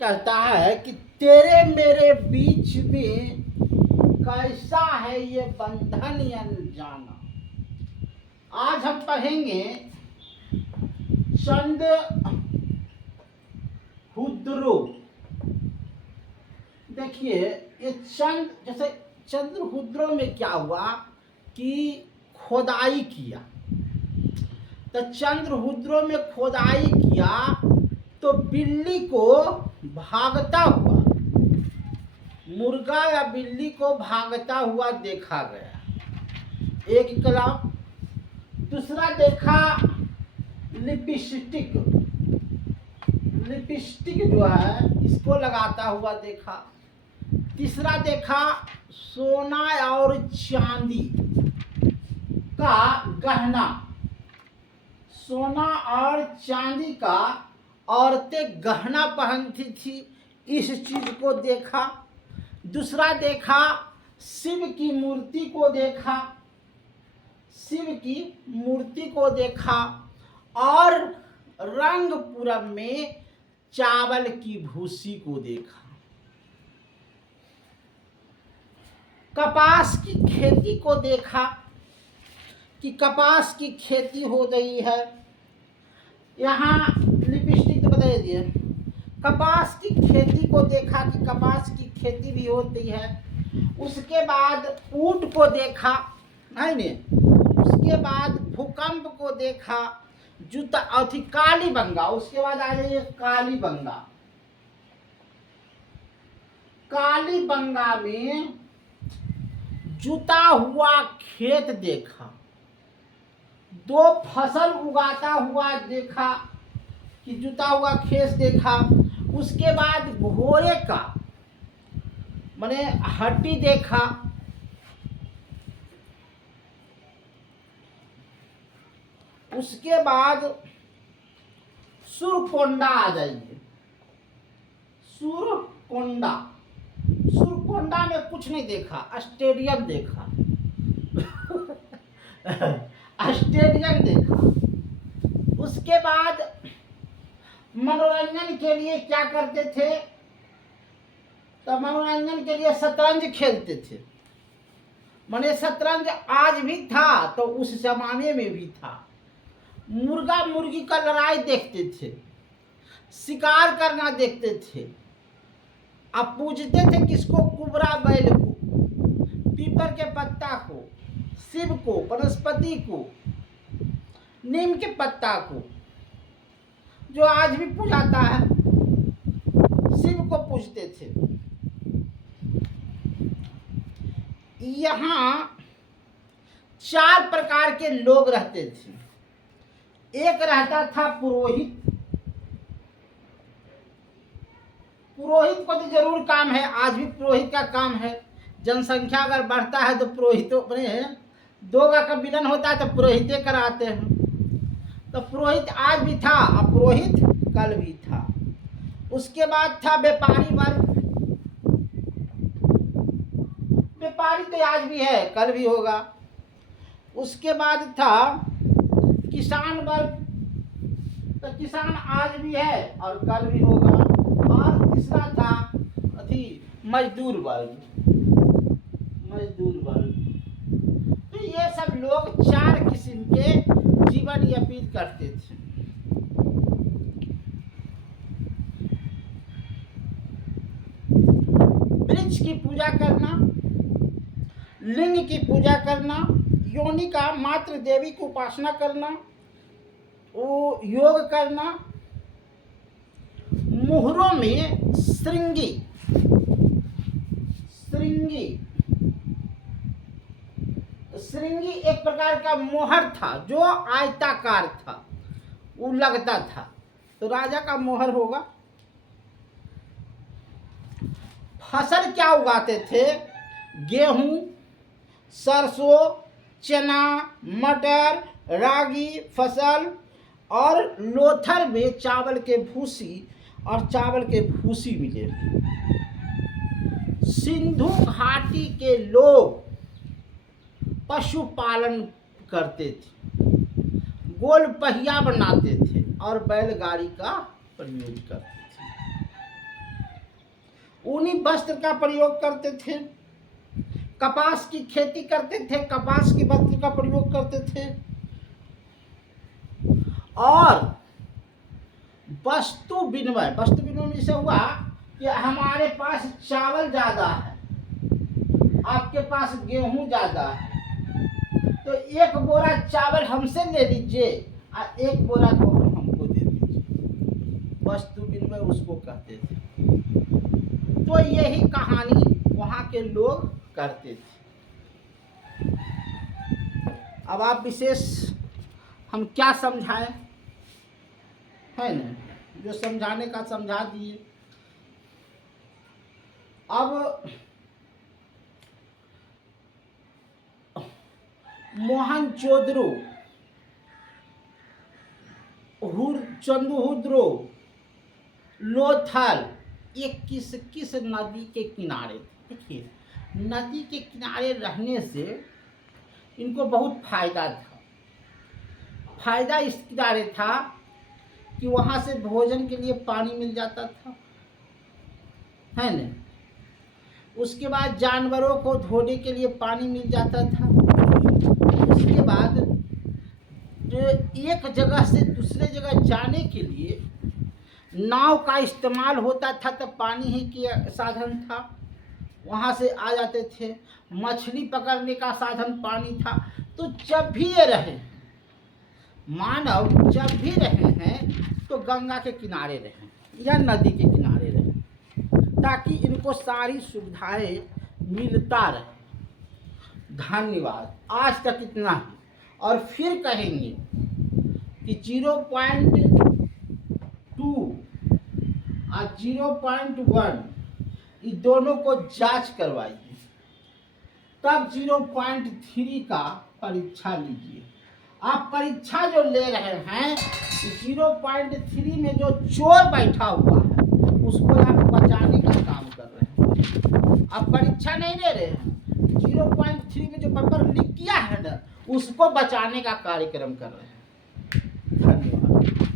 कहता है कि तेरे मेरे बीच में कैसा है ये बंधन अनजाना। आज हम पढ़ेंगे चंद्रहुद्रो। देखिए ये जैसे चंद्रहुद्रो में क्या हुआ कि खोदाई किया, तो चंद्रहुद्रो में खोदाई किया तो बिल्ली को भागता हुआ, मुर्गा या बिल्ली को भागता हुआ देखा गया। एक कलाम। दूसरा देखा लिपस्टिक, लिपस्टिक जो है इसको लगाता हुआ देखा। तीसरा देखा सोना और चांदी का गहना, सोना और चांदी का औरतें गहना पहनती थी, इस चीज को देखा। दूसरा देखा शिव की मूर्ति को देखा, शिव की मूर्ति को देखा। और रंगपुरम में चावल की भूसी को देखा। कपास की खेती को देखा कि कपास की खेती हो रही है। यहाँ लिपस्टिक तो बता दिए। कपास की खेती को देखा कि कपास की खेती भी होती है। उसके बाद ऊंट को देखा, है ने। उसके बाद भूकंप को देखा, जूता अथी कालीबंगा। उसके बाद आ जाइए कालीबंगा। कालीबंगा में जुता हुआ खेत देखा, दो फसल उगाता हुआ देखा कि जुता हुआ खेत देखा। उसके बाद घोड़े का माने हड्डी देखा। उसके बाद सुरकोंडा आ जाइए, सुरकोंडा। सुरकोंडा में कुछ नहीं देखा, स्टेडियम देखा। स्टेडियम देखा। उसके बाद मनोरंजन के लिए क्या करते थे, तो मनोरंजन के लिए शतरंज खेलते थे। माने शतरंज आज भी था तो उस जमाने में भी था। मुर्गा मुर्गी का लड़ाई देखते थे, शिकार करना देखते थे। अब पूजते थे किसको, कुबरा बैल को, पीपर के पत्ता को, शिव को, वनस्पति को, नीम के पत्ता को, जो आज भी पूजाता है, शिव को पूजते थे। यहाँ 4 प्रकार के लोग रहते थे। एक रहता था पुरोहित। पुरोहित को तो जरूर काम है, आज भी पुरोहित का काम है। जनसंख्या अगर बढ़ता है तो पुरोहितों में 2 का विलन होता है तो पुरोहिते कराते हैं। तो पुरोहित आज भी था और पुरोहित कल भी था। उसके बाद था व्यापारी वर्ग। व्यापारी तो आज भी है, कल भी होगा। उसके बाद था किसान वर्ग, तो किसान आज भी है और कल भी होगा। और तीसरा था अथी मजदूर वर्ग, मजदूर वर्ग। तो ये सब लोग 4 किस्म के जीवन व्यतीत करते थे। वृक्ष की पूजा करना, लिंग की पूजा करना, योनि का मात्र देवी की उपासना करना, वो योग करना, मुहरों में श्रृंगी, श्रृंगी, श्रृंगी एक प्रकार का मोहर था जो आयताकार था, वो लगता था, तो राजा का मोहर होगा। फसल क्या उगाते थे, गेहूं, सरसों, चना, मटर, रागी फसल। और लोथर में चावल के भूसी और चावल के भूसी मिले। सिंधु घाटी के लोग पशुपालन करते थे, गोल पहिया बनाते थे और बैलगाड़ी का प्रयोग करते थे। ऊनी वस्त्र का प्रयोग करते थे, कपास की खेती करते थे, कपास के वस्त्र का प्रयोग करते थे, और वस्तु विनिमय में से हुआ कि हमारे पास चावल ज्यादा है, आपके पास गेहूं ज्यादा है, तो एक बोरा चावल हमसे ले लीजिए और एक बोरा गेहूं हमको दे दीजिए। वस्तु विनिमय उसको कहते थे। तो यही कहानी वहां के लोग करते थे। अब आप विशेष हम क्या समझाएं, है ना, जो समझाने का समझा दिए। अब मोहनजोदड़ो, चंद्रहुद्रो, लोथल, ये किस किस नदी के किनारे थे। देखिए, नदी के किनारे रहने से इनको बहुत फायदा था। फायदा इस किनारे था कि वहां से भोजन के लिए पानी मिल जाता था, है न। उसके बाद जानवरों को धोने के लिए पानी मिल जाता था। उसके बाद एक जगह से दूसरे जगह जाने के लिए नाव का इस्तेमाल होता था, तब पानी ही की साधन था, वहाँ से आ जाते थे। मछली पकड़ने का साधन पानी था। तो जब भी ये रहे, मानव जब भी रहे हैं तो गंगा के किनारे रहें या नदी के किनारे रहें, ताकि इनको सारी सुविधाएं मिलता रहे। धन्यवाद। आज तक इतना ही, और फिर कहेंगे कि 0.2 और 0.1 ये दोनों को जांच करवाइए, तब 0.3 का परीक्षा लीजिए। आप परीक्षा जो ले रहे हैं 0.3 में जो चोर बैठा हुआ है उसको आप बचाने का काम कर रहे हैं। आप परीक्षा नहीं ले रहे हैं, 0.3 में जो पेपर लीक किया है ना उसको बचाने का कार्यक्रम कर रहे हैं। धन्यवाद।